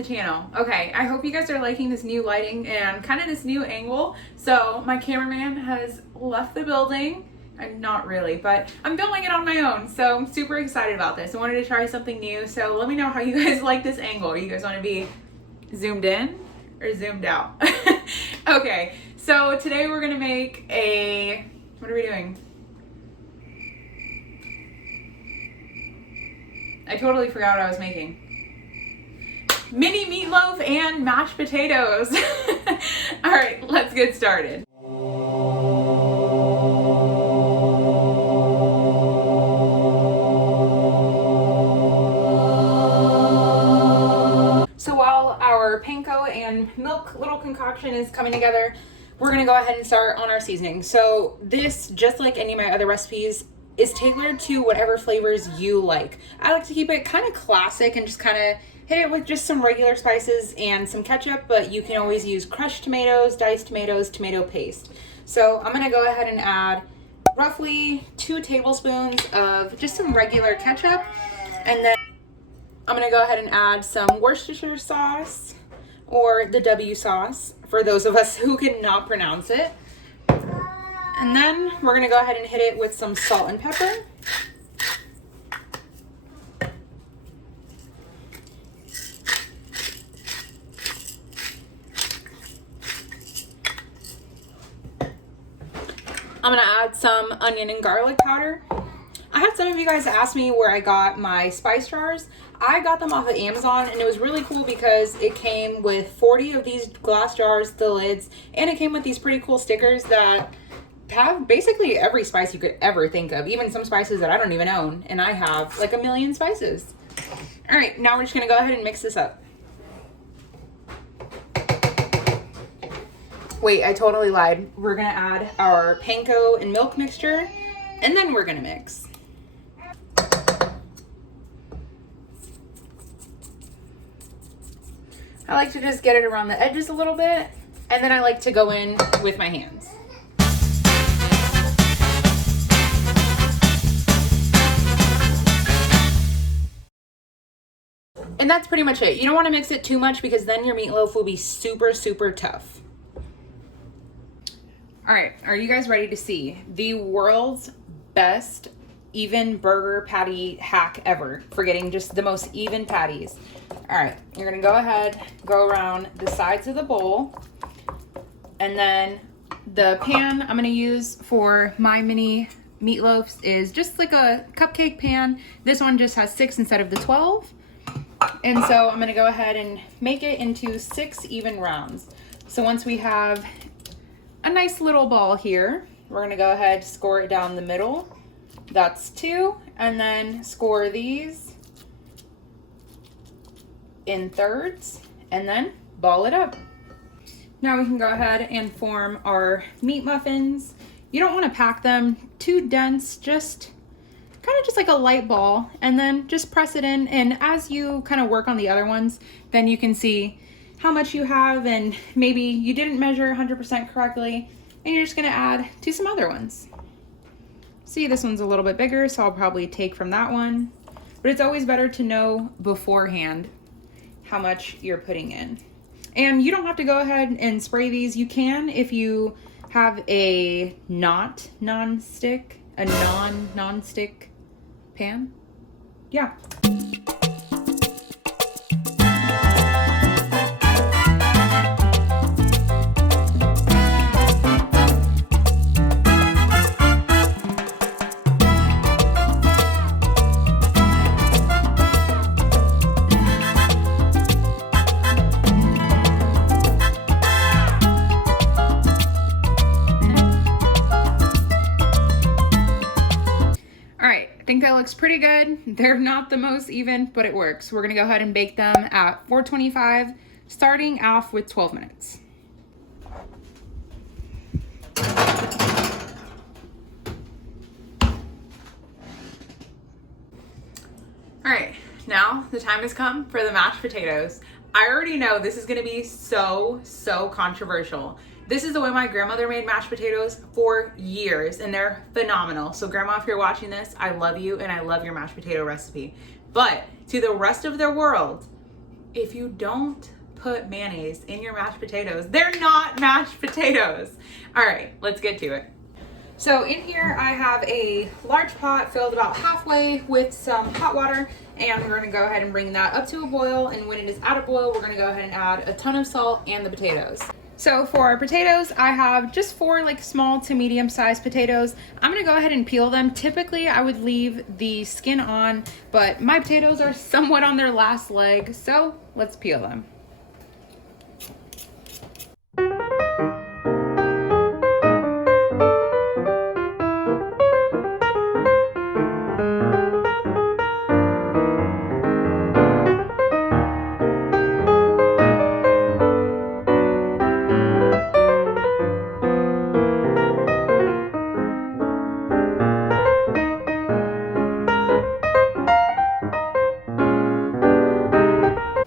the channel. Okay, I hope you guys are liking this new lighting and kind of this new angle. So my cameraman has left the building. Not really, but I'm filming it on my own, so I'm super excited about this. I wanted to try something new, so let me know how you guys like this angle. You guys want to be zoomed in or zoomed out? Okay, so today we're gonna make a, what are we doing? I totally forgot what I was making. Mini meatloaf and mashed potatoes. All right, let's get started. So while our panko and milk little concoction is coming together, we're gonna go ahead and start on our seasoning. So this, just like any of my other recipes, is tailored to whatever flavors you like. I like to keep it kind of classic and just kind of hit it with just some regular spices and some ketchup, but you can always use crushed tomatoes, diced tomatoes, tomato paste. So I'm gonna go ahead and add roughly 2 tablespoons of just some regular ketchup, and then I'm gonna go ahead and add some Worcestershire sauce, or the W sauce, for those of us who cannot pronounce it. And then we're gonna go ahead and hit it with some salt and pepper. I'm gonna add some onion and garlic powder. I had some of you guys ask me where I got my spice jars. I got them off of Amazon, and it was really cool because it came with 40 of these glass jars, the lids, and it came with these pretty cool stickers that have basically every spice you could ever think of, even some spices that I don't even own, and I have like a million spices. All right, now we're just gonna go ahead and mix this up. Wait, I totally lied. We're gonna add our panko and milk mixture, and then we're gonna mix. I like to just get it around the edges a little bit, and then I like to go in with my hands. And that's pretty much it. You don't want to mix it too much because then your meatloaf will be super, super tough. All right, are you guys ready to see the world's best even burger patty hack ever for getting just the most even patties? All right, you're gonna go ahead, go around the sides of the bowl, and then the pan I'm gonna use for my mini meatloafs is just like a cupcake pan. This one just has 6 instead of the 12. And so I'm gonna go ahead and make it into 6 even rounds. So once we have a nice little ball here, we're gonna go ahead, score it down the middle. That's 2, and then score these in thirds, and then ball it up. Now we can go ahead and form our meat muffins. You don't wanna pack them too dense, just kind of just like a light ball, and then just press it in. And as you kind of work on the other ones, then you can see how much you have, and maybe you didn't measure 100% correctly, and you're just gonna add to some other ones. See, this one's a little bit bigger, so I'll probably take from that one, but it's always better to know beforehand how much you're putting in. And you don't have to go ahead and spray these. You can if you have a non-stick pan. Yeah. I think that looks pretty good. They're not the most even, but it works. We're gonna go ahead and bake them at 425, starting off with 12 minutes. All right, now the time has come for the mashed potatoes. I already know this is gonna be so controversial. This is the way my grandmother made mashed potatoes for years, and they're phenomenal. So Grandma, if you're watching this, I love you and I love your mashed potato recipe. But to the rest of the world, If you don't put mayonnaise in your mashed potatoes, they're not mashed potatoes. All right, let's get to it. So in here I have a large pot filled about halfway with some hot water, and we're gonna go ahead and bring that up to a boil, and when it is at a boil, we're gonna go ahead and add a ton of salt and the potatoes. So for our potatoes, I have just 4 like small to medium sized potatoes. I'm gonna go ahead and peel them. Typically I would leave the skin on, but my potatoes are somewhat on their last leg, so let's peel them.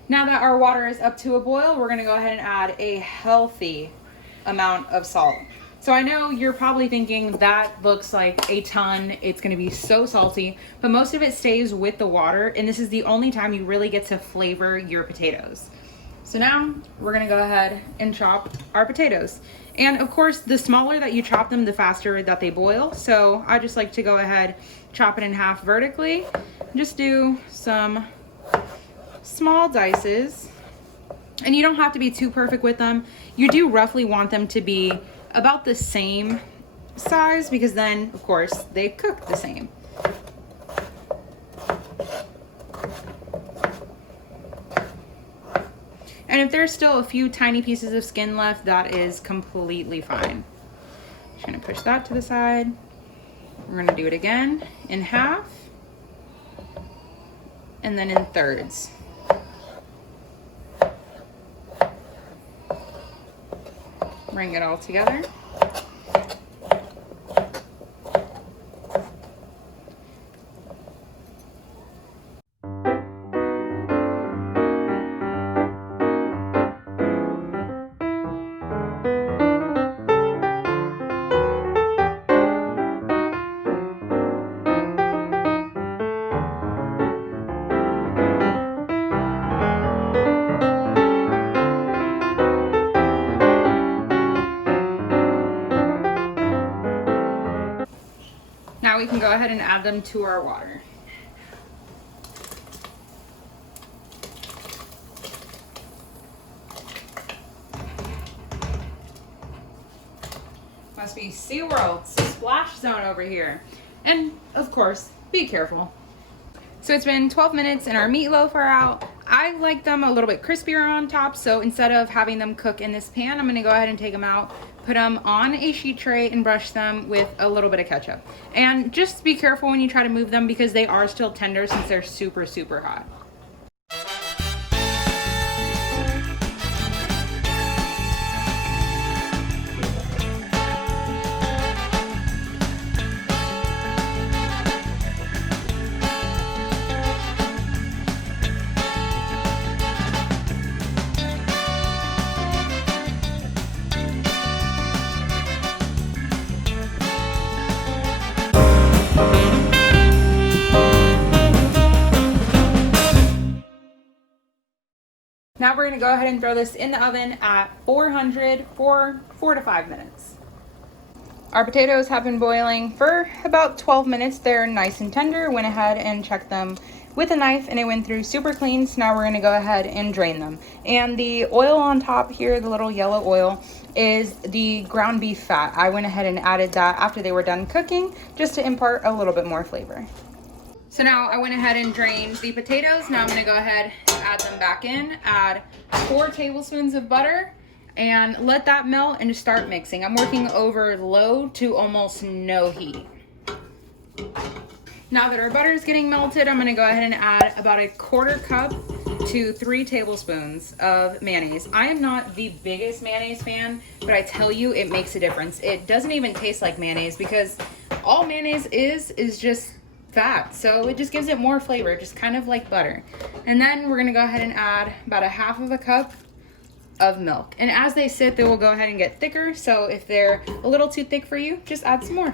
Now that our water is up to a boil, we're gonna go ahead and add a healthy amount of salt. So I know you're probably thinking that looks like a ton, it's gonna be so salty, but most of it stays with the water, and this is the only time you really get to flavor your potatoes. So now we're gonna go ahead and chop our potatoes. And of course, the smaller that you chop them, the faster that they boil. So I just like to go ahead, chop it in half vertically, just do some small dices, and you don't have to be too perfect with them. You do roughly want them to be about the same size, because then of course they cook the same. And if there's still a few tiny pieces of skin left, that is completely fine. Just gonna push that to the side. We're gonna do it again in half and then in thirds. Bring it all together. Now we can go ahead and add them to our water. Must be SeaWorld's splash zone over here. And of course, be careful. So it's been 12 minutes and our meatloaf are out. I like them a little bit crispier on top, so instead of having them cook in this pan, I'm gonna go ahead and take them out, put them on a sheet tray and brush them with a little bit of ketchup. And just be careful when you try to move them because they are still tender since they're super, super hot. Now we're gonna go ahead and throw this in the oven at 400 for 4 to 5 minutes. Our potatoes have been boiling for about 12 minutes. They're nice and tender. Went ahead and checked them with a knife and it went through super clean. So now we're gonna go ahead and drain them. And the oil on top here, the little yellow oil, is the ground beef fat. I went ahead and added that after they were done cooking just to impart a little bit more flavor. So now I went ahead and drained the potatoes. Now I'm gonna go ahead and add them back in, add 4 tablespoons of butter, and let that melt and just start mixing. I'm working over low to almost no heat. Now that our butter is getting melted, I'm gonna go ahead and add about a 1/4 cup to 3 tablespoons of mayonnaise. I am not the biggest mayonnaise fan, but I tell you, it makes a difference. It doesn't even taste like mayonnaise because all mayonnaise is just fat, so it just gives it more flavor, just kind of like butter. And then we're gonna go ahead and add about a 1/2 cup of milk, and as they sit they will go ahead and get thicker, so if they're a little too thick for you, just add some more.